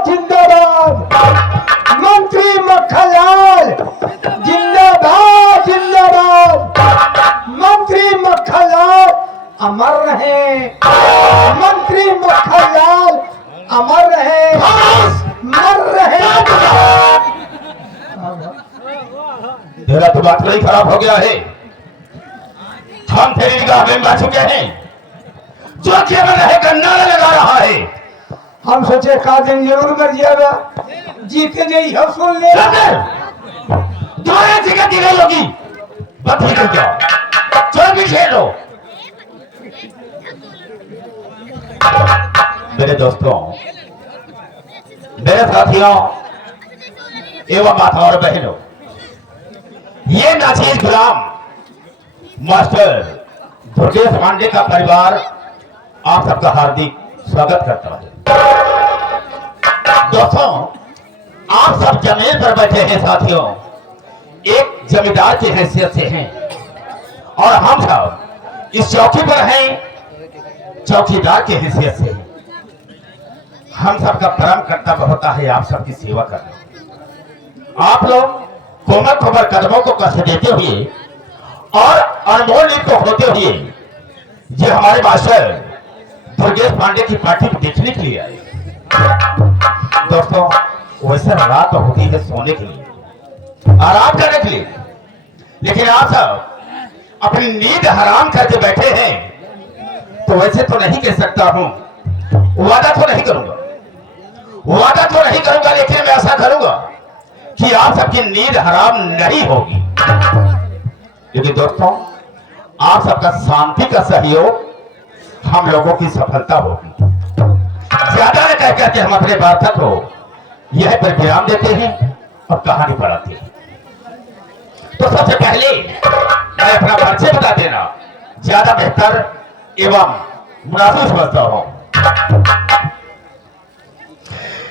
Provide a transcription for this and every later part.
जिंदाबाद। मंत्री मक्खनलाल जिंदाबाद जिंदाबाद। मंत्री मक्खनलाल अमर रहे। मंत्री मक्खनलाल अमर रहे, मर रहे। तेरा तो बात नहीं खराब हो गया है। हम तेरी निगाह में आ चुके हैं। जो केवल रहेगा नारा लगा रहा है। हम सोचे का दिन जरूर मर जाएगा, जीते गई हम सुन ले। तुम्हारे जिक्र की गई होगी बत निकल जाओ, चल भी खेलो। मेरे दोस्तों, मेरे साथियों एवं माता और बहनों, ये नाचीज गुलाम मास्टर दुर्गेश पांडे का परिवार आप सबका हार्दिक स्वागत करता है। दोस्तों, आप सब जमीन पर बैठे हैं साथियों, एक जमींदार की हैसियत से हैं और हम सब इस चौकी पर हैं चौकीदार की हैसियत से हैं। हम सबका परम कर्तव्य होता है आप सबकी सेवा करना। आप लोग कोमल कोमल कदमों को कष्ट देते हुए और अनमोल नींद को होते हुए ये हमारे मास्टर दुर्गेश पांडे की पार्टी को देखने के लिए आए। दोस्तों, वैसे रात होती है सोने के लिए, आराम करने के लिए, लेकिन आप सब अपनी नींद हराम करके बैठे हैं। तो वैसे तो नहीं कह सकता हूं, वादा तो नहीं करूंगा, लेकिन मैं ऐसा करूंगा कि आप सबकी नींद हराम नहीं होगी। क्योंकि दोस्तों, आप सबका शांति का सहयोग हम लोगों की सफलता होगी। ज्यादा न कह कहते हम अपने वार्ता को यह पर विराम देते हैं और कहानी पढ़ाते हैं। तो सबसे पहले मैं अपना परिचय बता देना ज्यादा बेहतर एवं मुनासिब समझता हूं।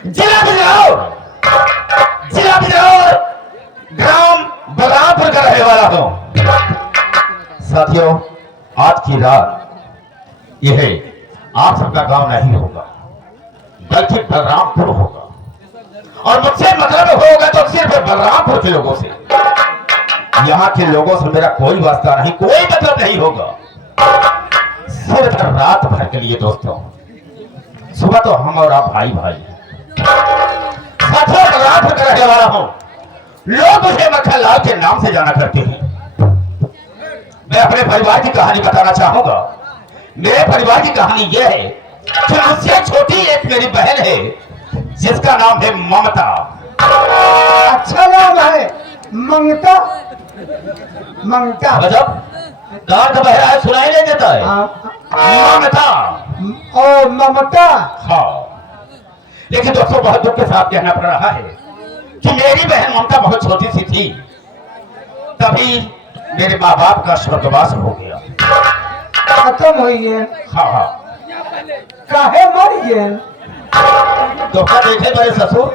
जिला बिजनौर ग्राम बलरामपुर का रहने वाला हूं। साथियों, आज की रात यह आप सबका गांव नहीं होगा, बल्कि बलरामपुर होगा। और मुझसे मतलब होगा तो सिर्फ बलरामपुर के लोगों से। यहाँ के लोगों से मेरा कोई वास्ता नहीं, कोई मतलब नहीं होगा, सिर्फ रात भर के लिए। दोस्तों, सुबह तो हम और आप भाई भाई हैं। साथियों, बलरामपुर का रहने वाला हूं। लोग मुझे मक्खनलाल के नाम से जाना करते हैं। मैं अपने परिवार की कहानी बताना चाहूंगा। मेरे परिवार की कहानी यह है कि मुझसे छोटी एक मेरी बहन है जिसका नाम है ममता। अच्छा नाम है, मंगता। मंगता मतलब दांत बह रहा है, सुनाई नहीं देता है। ममता और ममता। हाँ, लेकिन दोस्तों, बहुत दुख के साथ कहना पड़ रहा है कि मेरी बहन ममता बहुत छोटी सी थी, तभी मेरे माँ बाप का स्वर्गवास हो गया। खत्म हुई है। हाँ, काहे मर गए? धोखा देखे मेरे ससुर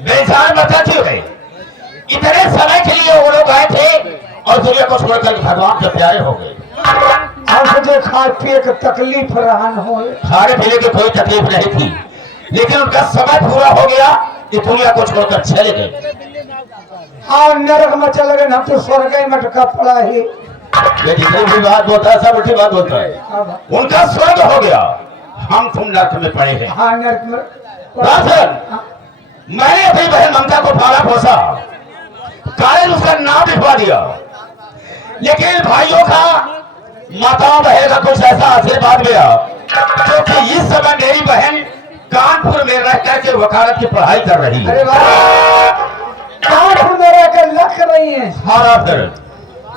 बेजान बचा क्यों है? इतने समय के लिए वो लोग आए थे और दुनिया को छोड़कर भगवान के प्यारे हो गए। मुझे खा पिए की तकलीफ रहन हो। खाने पीने की कोई तकलीफ नहीं थी, लेकिन उनका समय पूरा हो गया, ये दुनिया को छोड़कर चले गए। हाँ, नरक में चले गए, हम तो स्वर्ग में मटका पड़ा है। ये जितनी भी बात बोलता है सब उल्टी बात बोलता है। उनका स्वर्ग हो गया, हम तुम नरक में पड़े हैं। हाँ, नरक में। मैंने अपनी बहन ममता को पाला पोसा, कॉलेज उसका नाम लिखवा दिया, लेकिन भाइयों का माताओं बहन का कुछ ऐसा आशीर्वाद मिला क्योंकि इस समय मेरी बहन कानपुर में रह करके वकालत की पढ़ाई कर रही है। कानपुर में रहकर लख रही है। सारा फिर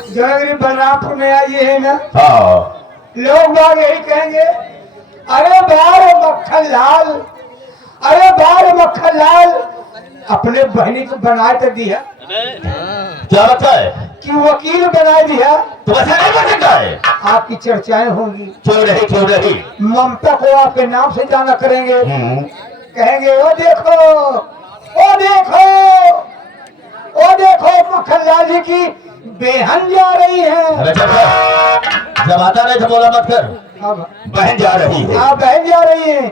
जनवरी बलरामपुर में आई है ना। हाँ, लोग बाग यही कहेंगे, अरे बार मक्खनलाल, अरे बार मक्खनलाल अपने बहनी को बनाए तो दिया। क्या बता है कि वकील बनाए दिया। तो ऐसा नहीं कर सकता है। आपकी चर्चाएं होंगी। क्यों नहीं ममता को आपके नाम से जाना करेंगे। कहेंगे ओ देखो, ओ देखो, ओ देखो मक्खनलाल जी की बहन जा रही है। अरे जब आता नहीं तो बोला मत कर। बहन जा रही है। हाँ, बहन जा रही है।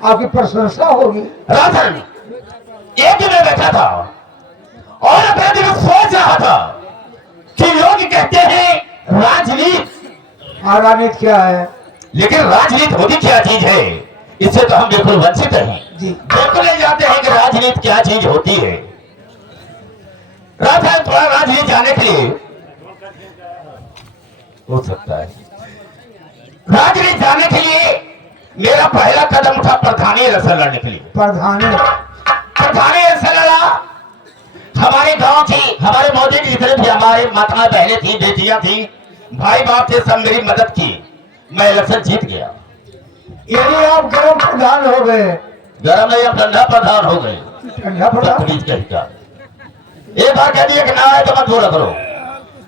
आपकी प्रशंसा होगी। राजन, एक दिन मैं बैठा था और अपने दिल में सोच रहा था कि लोग कहते हैं राजनीति, हाँ, राजनीति क्या है? लेकिन राजनीति होती क्या चीज है, इससे तो हम बिल्कुल वंचित हैं। जी। बिल्कुल नहीं जानते हैं कि राजनीति क्या चीज होती है। राजन, थोड़ा राजनीति जाने के लिए हो सकता है, राजनीति जाने के लिए मेरा पहला कदम उठा प्रधानी इलेक्शन लड़ने के लिए। प्रधानी इलेक्शन लड़ा। हमारे गांव की, हमारे मोदी की जितने भी हमारे माताएं बहनें थी, बेटियां थी, भाई बाप थे, सब मेरी मदद की। मैं इलेक्शन जीत गया। यानी आप गरम प्रधान हो गए। गरम नहीं, अब ठंडा प्रधान हो गए। ठंडा प्रधान। एक बार कह दिया कि ना आए तो मत बोला करो,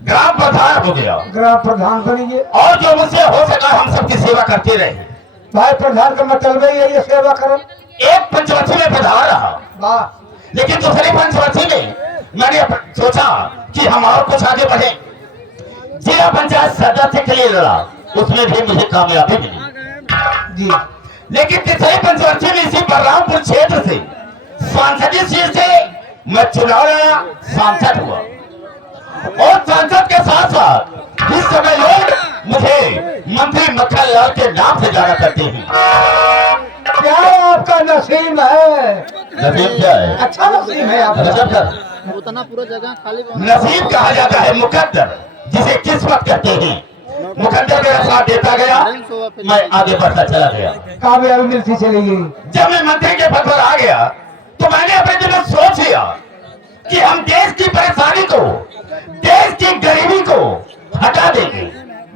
ग्राम प्रधान हो गया। ग्राम प्रधान बनिए और जो मुझसे हो सका हम सबकी सेवा करते रहे। भाई, प्रधान का मतलब ही है ये सेवा करो। एक पंचवर्षी में प्रधान रहा, वाह, लेकिन दूसरी पंचवर्षी में मैंने सोचा कि हम और कुछ आगे बढ़े। जिला पंचायत सदस्य के लिए लड़ा, उसमें भी मुझे कामयाबी मिली जी। लेकिन तीसरी पंचवर्षी में इसी बलरामपुर क्षेत्र से सांसदीय सीट से मैं चुनाव लड़ा, सांसद हुआ। और सांसद के साथ साथ इस समय लोग मुझे मंत्री मक्खन लाल के नाम से जाना करते हैं। क्या आपका नसीब है? नसीब क्या है? अच्छा नसीब है आपका। मुकद्दर, उतना पूरा जगह खाली नसीब कहा जाता है मुकद्दर, जिसे किस्मत कहते हैं। मुकद्दर मेरा साथ देता गया, मैं आगे बढ़ता चला गया। कामयाबी मिलती चली गई। जब मैं मंत्री के पद पर आ गया तो मैंने अपने दिल में सोच लिया कि हम देश की परेशानी को, देश की गरीबी को हटा देंगे।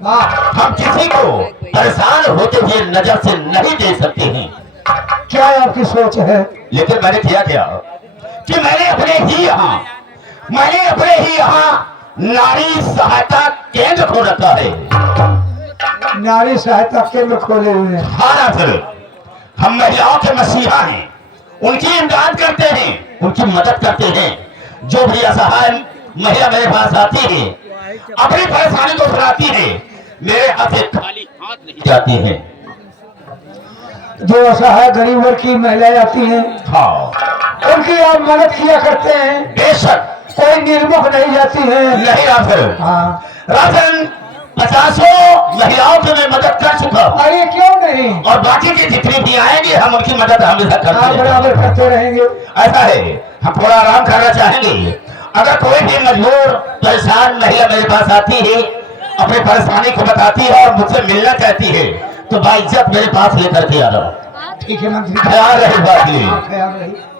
वाह, हम किसी को परेशान होते हुए नजर से नहीं देख सकते हैं। क्या आपकी सोच है? लेकिन मैंने किया क्या कि मैंने अपने ही यहाँ नारी सहायता केंद्र खोल रखा है। नारी सहायता केंद्र खोले हुए हैं। हाँ ना सर, हम महिलाओं के मसीहा हैं, उनकी इमदाद करते हैं, उनकी मदद करते हैं। जो भी असहाय महिला मेरे पास आती है, अपनी परेशानी को सुनाती है, मेरे हाथ से खाली हाथ नहीं जाती है। जो असहाय गरीब वर्ग की महिलाएं आती हैं, हाँ, उनकी आप मदद किया करते हैं। बेशक। कोई निर्मुख नहीं जाती है। नहीं राजन, हाँ, राजन 50 महिलाओं की मैं मदद कर चुका हूँ, अरे क्यों नहीं, और बाकी की जितनी भी आएंगी हम उनकी मदद हमेशा आप करते हैं। बराबर करते रहेंगे। ऐसा है, हम थोड़ा आराम करना चाहेंगे। अगर कोई भी मजबूर परेशान महिला मेरे पास आती है, अपनी परेशानी को बताती है और मुझसे मिलना चाहती है, तो बाइज्जत मेरे पास लेकर के आ रहा। ठीक है मंत्री, ख्याल रहे बात के लिए। हाँ, ख्याल रही।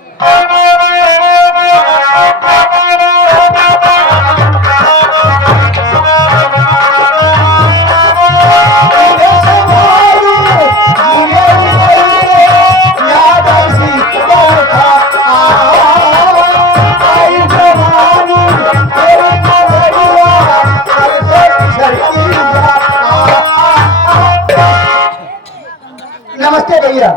नमस्ते भैया,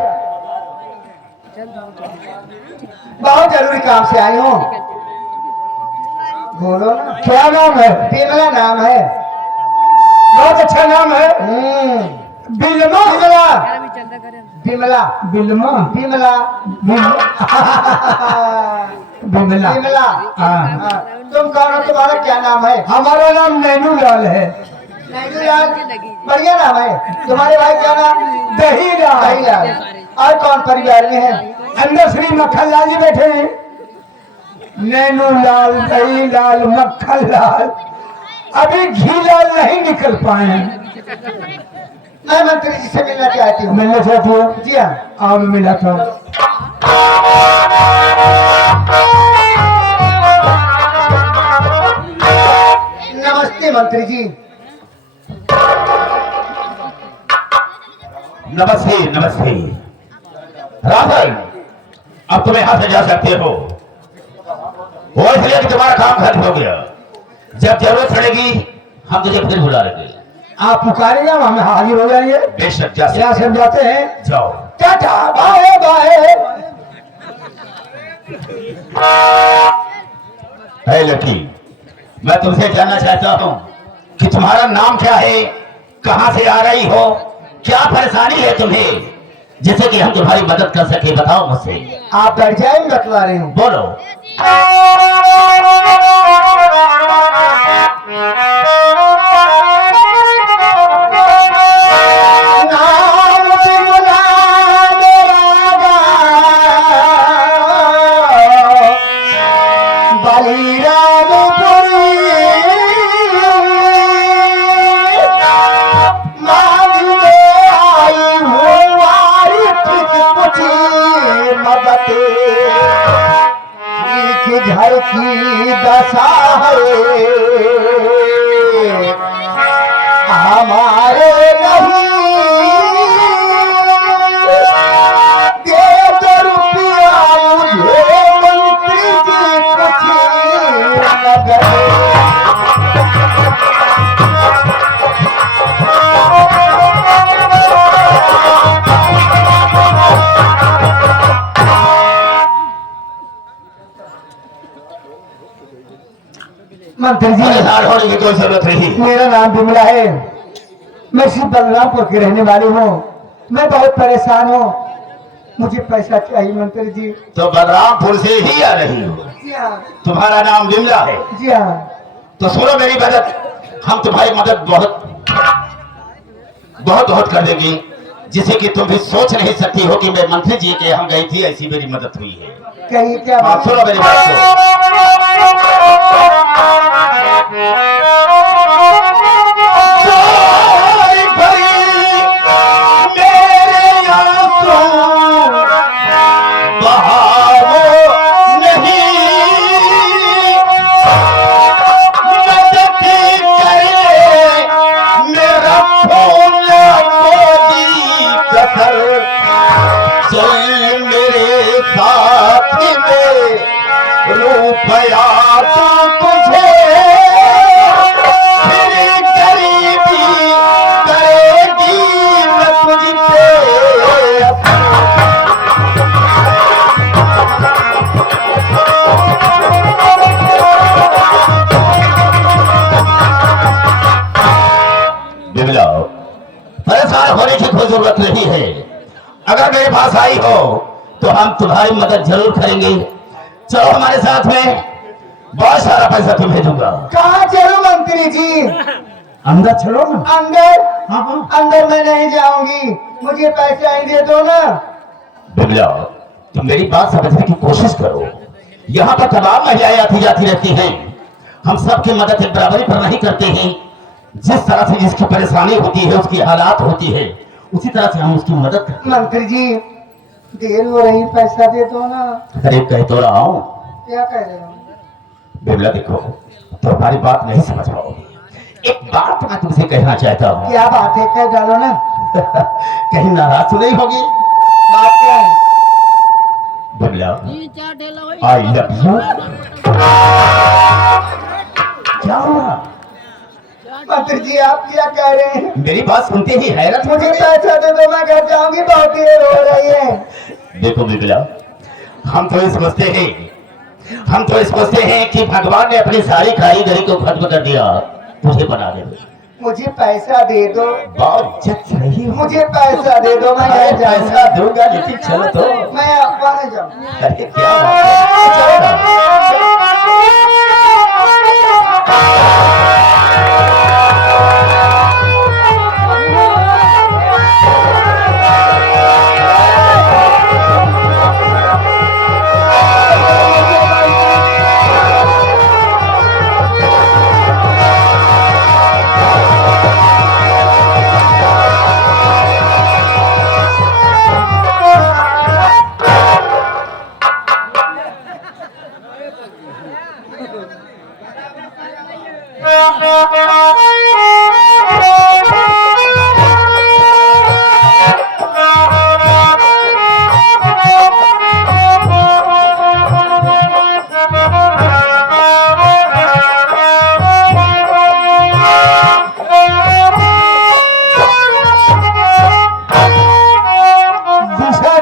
बहुत जरूरी काम से आई हूँ। बोलो ना, क्या नाम है? बिमला नाम है। बहुत अच्छा नाम है। बिमला बिमला बिमला बिमला बिमला बिमला। हाँ, तुम कौन हो? तुम्हारा क्या नाम है? हमारा नाम नैनू लाल है। नैनू लाल, बढ़िया नाम है। तुम्हारे भाई क्या नाम? दही लाल। दही लाल। और कौन परिवार में है? अंदर श्री मक्खन लाल जी बैठे हैं। नैनू लाल, दही लाल, मक्खन लाल, अभी घी लाल नहीं निकल पाए हैं। मैं मंत्री जी से मिलना चाहती हूँ। मिलना चाहती हूँ? जी हाँ, आओ मैं मिलाता हूँ। नमस्ते मंत्री जी। नमस्ते नमस्ते। राजन, अब तुम यहाँ से जा सकते हो, वो इसलिए कि तुम्हारा काम खत्म हो गया। जब जरूरत पड़ेगी हम तुझे फिर बुला लेंगे। आप पुकारेंगे, हम हाजिर हो जाएंगे। बेशक जा क्या सकते समझाते हैं? जाओ। Tata, bye bye. है लड़की, मैं तुमसे जानना चाहता हूँ कि तुम्हारा नाम क्या है, कहाँ से आ रही हो, क्या परेशानी है तुम्हें, जिससे कि हम तुम्हारी मदद कर सके? बताओ मुझसे। आप डर जाए बतला रही हूँ। बोलो। नाम बिमला मेरा बलिरामपुरी मांग में आई हूँ वारी कुछ मदद की घर की दशा है हमारे नहीं दे दो रुपया मुझे मंत्री जी कुछ नगर मंत्री जी परेशान होने की कोई जरूरत नहीं। मेरा नाम बिमला है, मैं सिर्फ बलरामपुर की रहने वाली हूँ। मैं बहुत परेशान हूँ, मुझे पैसा चाहिए मंत्री जी। तो बलरामपुर से ही आ रही हो? जी हाँ। तुम्हारा नाम बिमला है? जी हाँ। तो सुनो मेरी मदद, हम तुम्हारी मदद बहुत बहुत बहुत कर देंगे, जिसे कि तुम भी सोच नहीं सकती हो कि मैं मंत्री जी के यहाँ गई थी, ऐसी मेरी मदद हुई है। कहीं क्या हाँ, सुनो मेरी बात को। परेशान होने की कोई जरूरत नहीं है। अगर मेरे पास आई हो तो हम तुम्हारी मदद जरूर करेंगे। चलो हमारे साथ में, बहुत सारा पैसा तुम्हें दूंगा। कहाँ चलो मंत्री जी? अंदर चलो ना। अंदर? हाँ हाँ। अंदर मैं नहीं जाऊंगी, मुझे पैसा ही दे दो ना। बिमला, तुम मेरी बात समझने की कोशिश करो। यहाँ पर तमाम महिलाएं आती जाती रहती हैं, हम सबकी मदद एक बराबरी पर नहीं करते हैं। जिस तरह से जिसकी परेशानी होती है, उसकी हालात होती है, उसी तरह से हम उसकी मदद करते हैं। मंत्री जी देर हो रही, पैसा दे दो ना। अरे कह तो रहा हूँ। क्या कह रहे हो? बिमला देखो, तुम्हारी बात नहीं समझ पाओगी। एक बात मैं तुमसे कहना चाहता हूँ। क्या बात है, कह डालो ना। कहीं नाराज तो नहीं होगी? बात क्या है? Bimla, I love you. क्या हुआ? मंत्री जी आप क्या कह रहे हैं? मेरी बात सुनते ही हैरत मुझे पैसा दे दो, मैं घर जाऊंगी, बहुत देर हो रही है। देखो बिमला, हम तो सोचते हैं कि भगवान ने अपनी सारी कारीगरी को खत्म कर दिया, तुझे बना दे। मुझे पैसा दे दो। बहुत जज रही हो। मुझे पैसा दे दो, मैं घर जाऊंगी। पैसा दूंगा, लेकिन चलो तो। मैं आपने जाऊँ। अरे क्या बात है, चलो ना।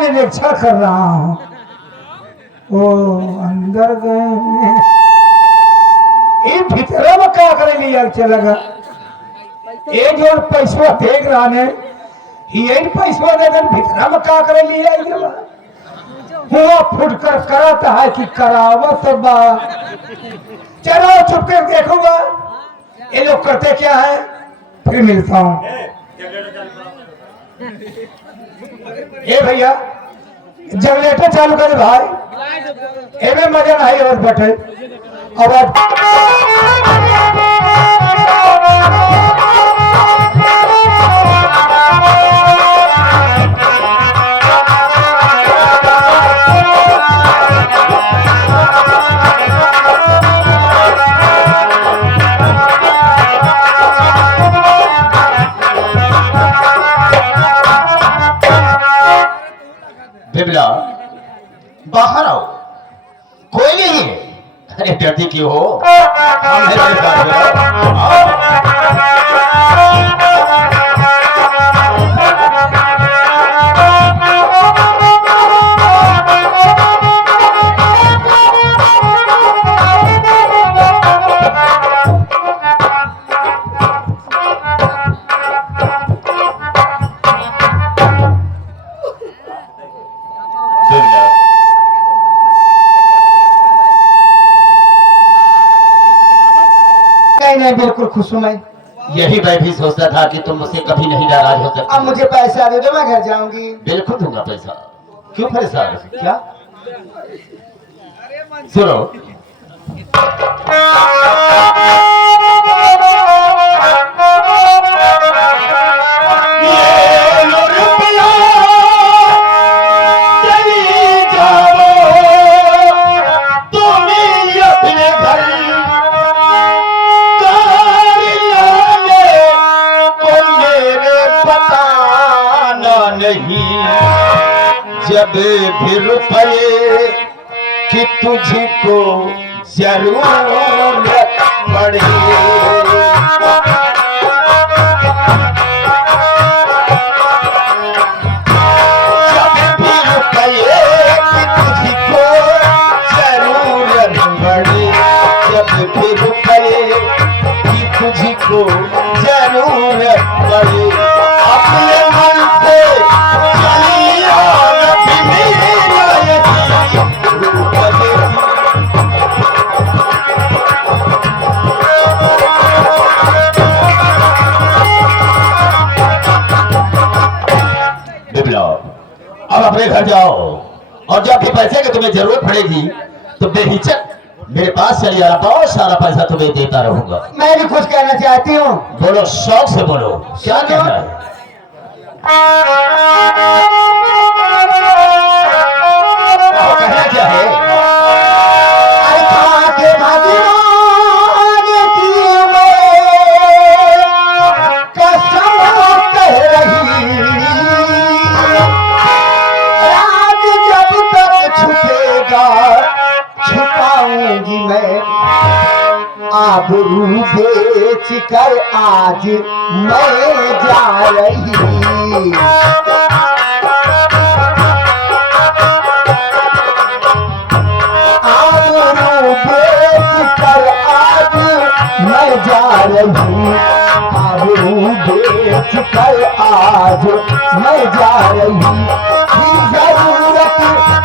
निरीक्षा कर रहा हूँ। ओ अंदर गए, ये भीतर में क्या करे लिया चलेगा। ये जो पैसा देख रहा है, यही पैसा दे दे भितरा में का करे लिया ये हुआ फुटकर कराता है कि करावत बा। चलो चुप कर देखूंगा ये लोग करते क्या है, फिर मिलता हूँ। ए भैया जनरेटर चालू करे भाई, एमे मजा नहीं और बैठे आवाज। बिमला बाहर आओ, कोई नहीं है। अरे डरती क्यों हो, हम हैं मेरे साथ में। नहीं बिल्कुल खुश हूँ मैं। यही मैं भी सोचता था कि तुम मुझसे कभी नहीं नाराज हो सकते। अब मुझे पैसा दे दो, मैं घर जाऊंगी। बिल्कुल दूंगा पैसा, क्यों परेशान? क्या सुनो, जब भी रुपये कि तुझको जरूरत पड़े, जब भी रुपये कि तुझको जरूरत पड़े, जब भी रुपये कि तुझको जरूरत पड़े, अपने मन से चलिया अब अपने घर जाओ, और जब भी पैसे की तुम्हें जरूरत पड़ेगी तो बेहिचक मेरे पास चली आना, बहुत सारा पैसा तुम्हें देता रहूंगा। मैं भी कुछ कहना चाहती हूँ। बोलो, शौक से बोलो, क्या कहना है? कहना क्या है? छुपाऊंगी मैं आबरू बेच कर आज मैं जा रही, आबरू बेच कर आज मैं जा रही, आबरू बेच कर आज मैं जा रही, जरूरत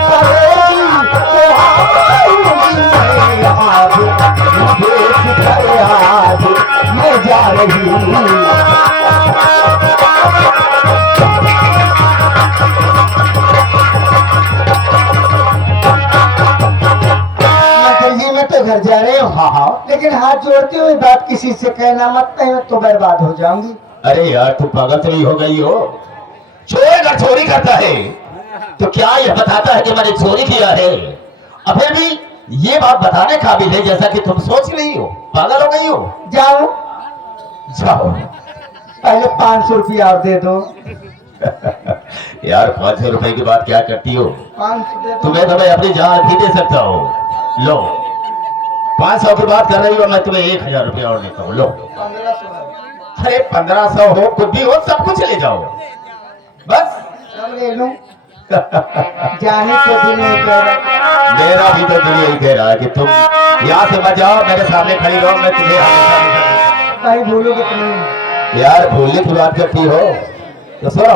पड़ेगी तो आज बेच कर आज मैं जा रही। जी मैं तो घर जा रही हूँ। हाँ हाँ, लेकिन हाथ जोड़ती हुई बात किसी से कहना मत, नहीं तो बर्बाद हो जाऊंगी। अरे यार तू पागल तो नहीं हो गई हो? चोर अगर चोरी करता है तो क्या यह बताता है कि मैंने चोरी किया है? अभी भी ये बात बताने काबिल है जैसा कि तुम सोच रही हो। पागल हो गई हो? जाओ जाओ, पहले 500 रुपया और दे दो। यार 500 रुपए की बात क्या करती हो? 500 दे दो। तुम्हें तो मैं अपनी जान भी दे सकता हूँ। लो 500 की बात कर रही हो, मैं तुम्हें 1000 रुपया और देता हूँ। लो 1500। अरे 1500 हो, कुछ भी हो, सब कुछ ले जाओ बस। ले लूं। जाने को दिल नहीं कह रहा। मेरा भी तो दिल यही कह रहा है कि तुम यहाँ से मत जाओ, मेरे सामने खड़ी रहो, मैं तुम्हें हमेशा कहीं भूलोगे तो नहीं? यार भूलने की बात करती हो? तो सुनो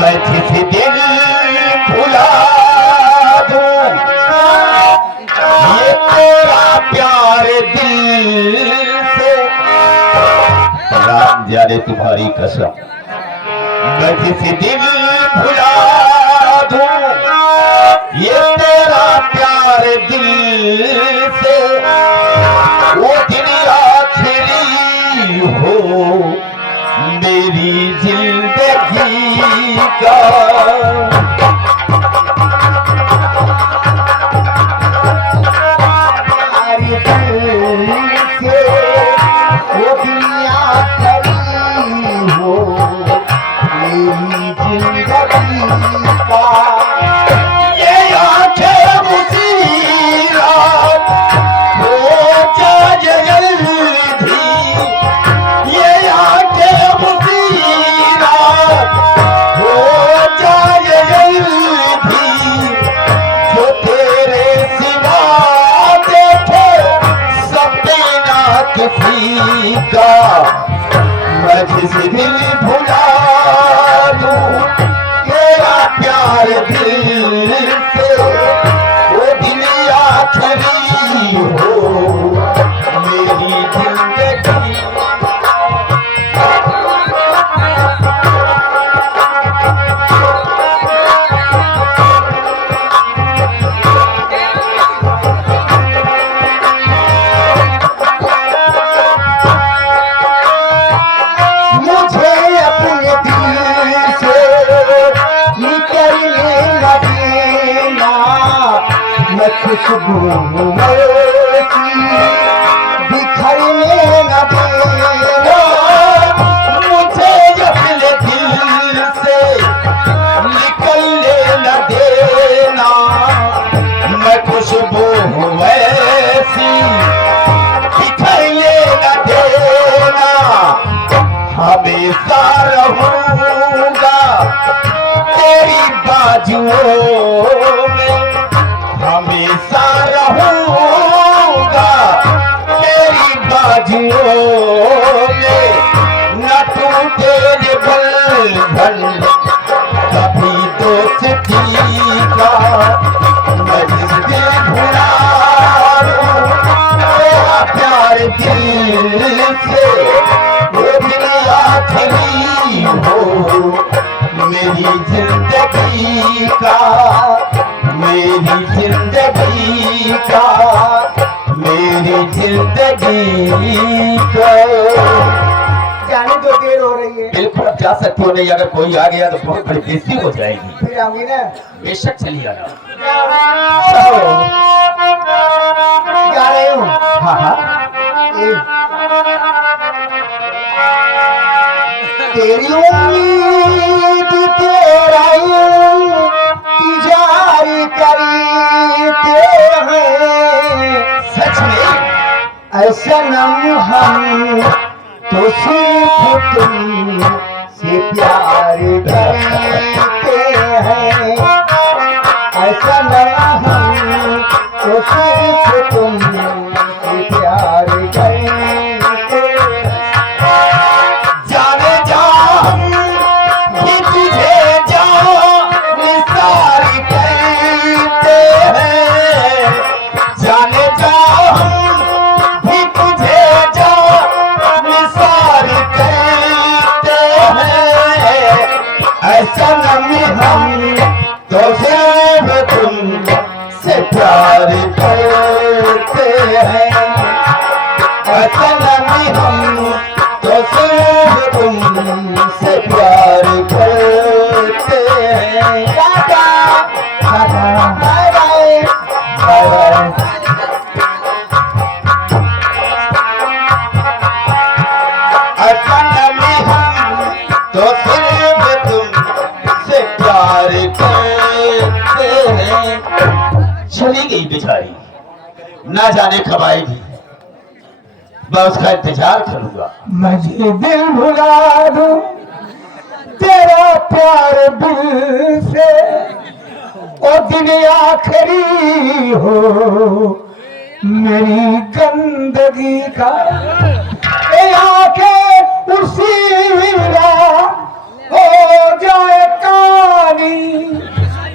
मैं किसी दिल भुला दूं ये तेरा प्यार दिल से, राम जाने तुम्हारी कसम, मैं किसी दिल भुला दूं ये तेरा प्यार दिल से, वो दिन आखिरी हो मेरी जिंदगी का। मैं किसी दिल भुला दूं तेरा प्यार दिल से, वो दिल आखिरी हो मेरी जिंदगी। खुशबू बिखरने न देना, मुझे अपने दिल से निकलने न देना, मैं खुशबू वैसी बिखरने न देना, हमेशा रहूंगा तेरी बाजुओं में, हमेशा रहूंगा तेरी बाजुओं में, न टूटे ये बंधन कभी दोस्ती का। मैं जिस दिल भुला दूं तेरा प्यार दिल से, वो दिल आखिरी हो मेरी जिंदगी का, मेरी जिंदगी का, मेरी जिंदगी का। जाने तो देर हो रही है। बिल्कुल अब जा सकती हो, नहीं अगर कोई आ गया तो बहुत बड़ी बेइज्जती हो जाएगी। फिर आऊंगी ना। बेशक चली आना। जा रही हूँ। हाँ हाँ तेरी उम्मीद तेरा इंतजार करते हैं, सच में ऐसा नम हम तो सिर्फ तुम से प्यार करते हैं, ऐसा नम हम तो सिर्फ तुम से प्यार करते हैं। जाने जा कि तुझे जान सारी कहते हैं, जाने जा कि तुझे जान सारी कहते हैं, ऐसा नहीं हम तो सिर्फ तुम से प्यार करते हैं, ऐसा नहीं हम तो सिर्फ तुमसे प्यार करते हैं। Tata, tata, bye bye, bye bye. ऐसा नहीं हम तो सिर्फ तुमसे प्यार करते हैं। चली गई बेचारी, ना जाने कब आएगी, मैं उसका इंतजार करूंगा। मुझे दिल भुला दूं तेरा प्यार दिल से, ओ दिन आखिरी हो मेरी गंदगी का ए आके उसी रात हो जाए काली,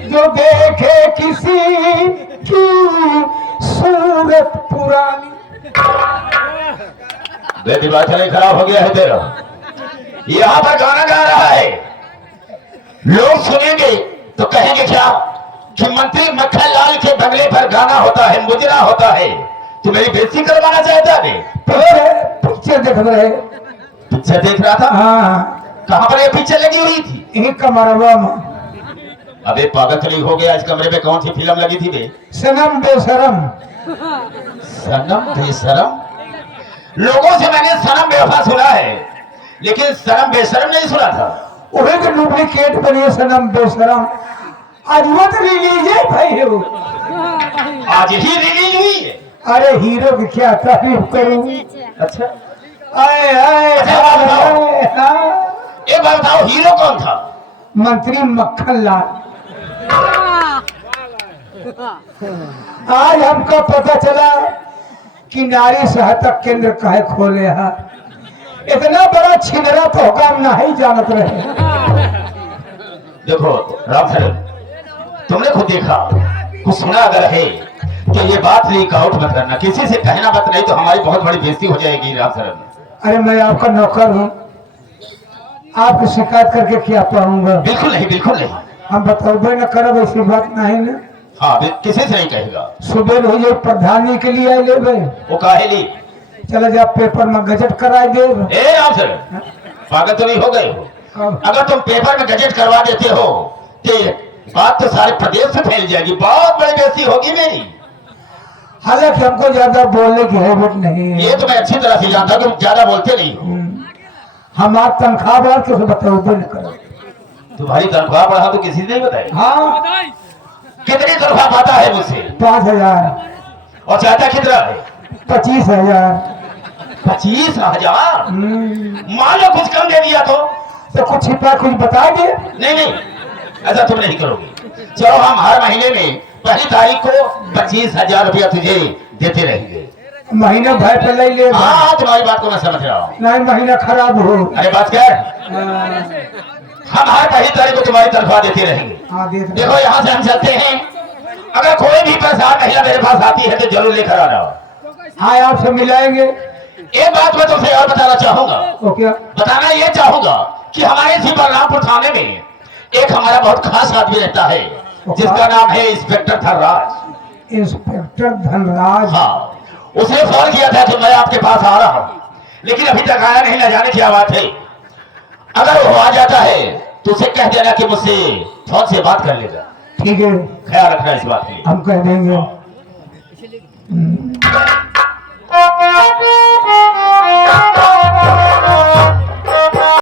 जो देखे किसी की सूरत पुरानी। दिमाग नहीं खराब हो गया है तेरा? यहाँ पर गाना गा रहा है, लोग सुनेंगे तो कहेंगे क्या कि मंत्री मक्खन लाल के बंगले पर गाना होता है, मुजरा होता है। तू मेरी बेइज्जती करवाना चाहता है? पिक्चर देख रहे। पिक्चर देख रहा था? हाँ। कहाँ पर ये पिक्चर लगी हुई थी? यही कमरवा में। अबे पागल चली हो गया, इस कमरे में कौन सी फिल्म लगी थी बे? सनम बेशरम। सनम बेशरम? लोगों से मैंने सनम बेवफा सुना है, लेकिन सनम बेशरम नहीं सुना था। वही तो डुप्लीकेट बनी है सनम बेशरम। आज वो तो रिलीज है भाई, वो आज ही रिलीज हुई है। अरे हीरो की क्या तारीफ करूं। अच्छा, आए आए ये बताओ हीरो कौन था? मंत्री मक्खन लाल। आज हमको पता चला कि नारी सहायता केंद्र काहे खोले है। इतना बड़ा छिनरा तो काम नहीं जानत रहे। देखो राम सर, तुमने खुद देखा, कुछ सुना अगर है तो ये बात लीक आउट मत करना, किसी से कहना मत, नहीं तो हमारी बहुत बड़ी बेइज्जती हो जाएगी। राम सर, अरे मैं आपका नौकर हूँ, आपकी शिकायत करके क्या पाऊंगा? बिल्कुल नहीं, बिल्कुल नहीं। हम बताओ न करब, ऐसी बात नहीं ना। हाँ, किसी से नहीं कहेगा। सुबह हो जाए प्रधानी के लिए आए ले भाई, वो काहे ली? चला जा पेपर में गजट कराए दे। ए राम सर, पागल तो नहीं हो गए हो? अगर तुम पेपर में गजट करवा देते हो तो बात तो सारे प्रदेश से फैल जाएगी, बहुत बड़ी बेइज्जती होगी मेरी। हालांकि हमको ज्यादा बोलने की हैबिट नहीं है। ये तो मैं अच्छी तरह से जानता हूँ, तुम ज्यादा बोलते नहीं हो। हमारा तनख्वाह बढ़ा के बताओ न करो। तुम्हारी तनख्वाह बढ़ा तो किसी ने नहीं बताया? हाँ, कितनी तनख्वाह पाता है मुझसे? 5,000। और चाहता कितना है? 25,000। 25,000? मान लो कुछ कम दे दिया तो कुछ छिपा कुछ बता दे। नहीं नहीं, ऐसा तुम नहीं करोगे। चलो हम हर महीने में पहली तारीख को 25,000 रुपया तुझे देते रहेंगे। महीना भर पे ले ले। हाँ, तुम्हारी बात को मैं समझ रहा हूँ। नहीं, महीना खराब हो। अरे बात क्या है, हम हर पहली तारीख को तुम्हारी तनख्वाह देते रहेंगे। देखो यहाँ से हम चलते हैं, अगर कोई भी परेशान महिला मेरे पास आती है तो जरूर लेकर आना। हाँ, आपसे मिलाएंगे। एक बात मैं तुमसे और बताना चाहूंगा। वो क्या? बताना ये चाहूंगा कि हमारे इसी बलरामपुर थाने में एक हमारा बहुत खास आदमी रहता है, जिसका नाम है इंस्पेक्टर धनराज। इंस्पेक्टर धनराज? हाँ, उसने फोन किया था कि मैं आपके पास आ रहा हूँ, लेकिन अभी तक आया नहीं, न जाने क्या बात है। अगर वो आ जाता है तो उसे कह देना कि मुझसे फोन से बात कर लेगा। ठीक है, ख्याल रखना इस बात की। हम कह देंगे।